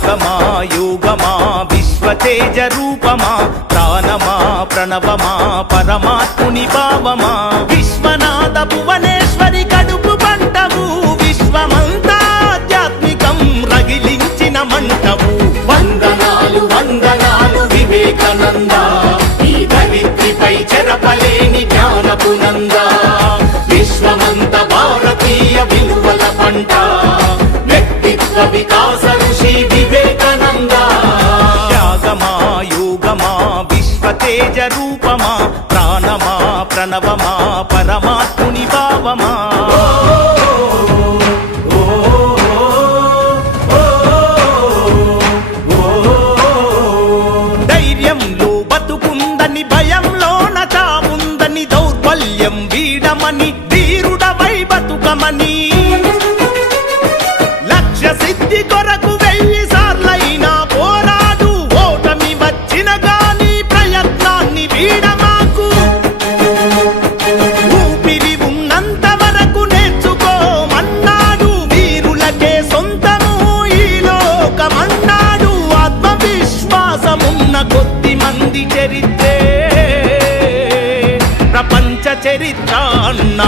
త్యాగమా యోగమా విశ్వతేజ రూపమా ప్రాణమా ప్రణవమా పరమాత్ముని భావమా విశ్వనాథ భువనేశ్వరి కడుపు పంటవు విశ్వమంతా ఆధ్యాత్మికం రగిలించిన మంటవు వందనాలు వందనాలు వివేకానంద ఈ ధరిత్రిపై చెరపలేని జ్ఞానపు నంద విశ్వమంత భారతీయ విలువల పంట వ్యక్తిత్వ వికాస ఋషి వివేకానంద త్యాగమా యోగమా విశ్వతేజ రూపమా ప్రాణమా ప్రణవమా పరమాత్ముని భావమా ధైర్యంలో బతుకుందని భయంలోన చావుందని దౌర్బల్యం వీడమని ధీరుడవై బతుకమని లక్ష్య సిద్ధి కొరకు 1000 సార్లైనా పోరాడు ఓటమి వచ్చిన గాని ప్రయత్నాన్ని వీడమాకు ఊపిరి ఉన్నంత వరకు నేర్చుకోమన్నాడు వీరులకే సొంతము ఈ లోకమన్నాడు ఆత్మవిశ్వాసమున్న కొద్ది మంది చరిత్రే ప్రపంచ చరిత్ర అన్న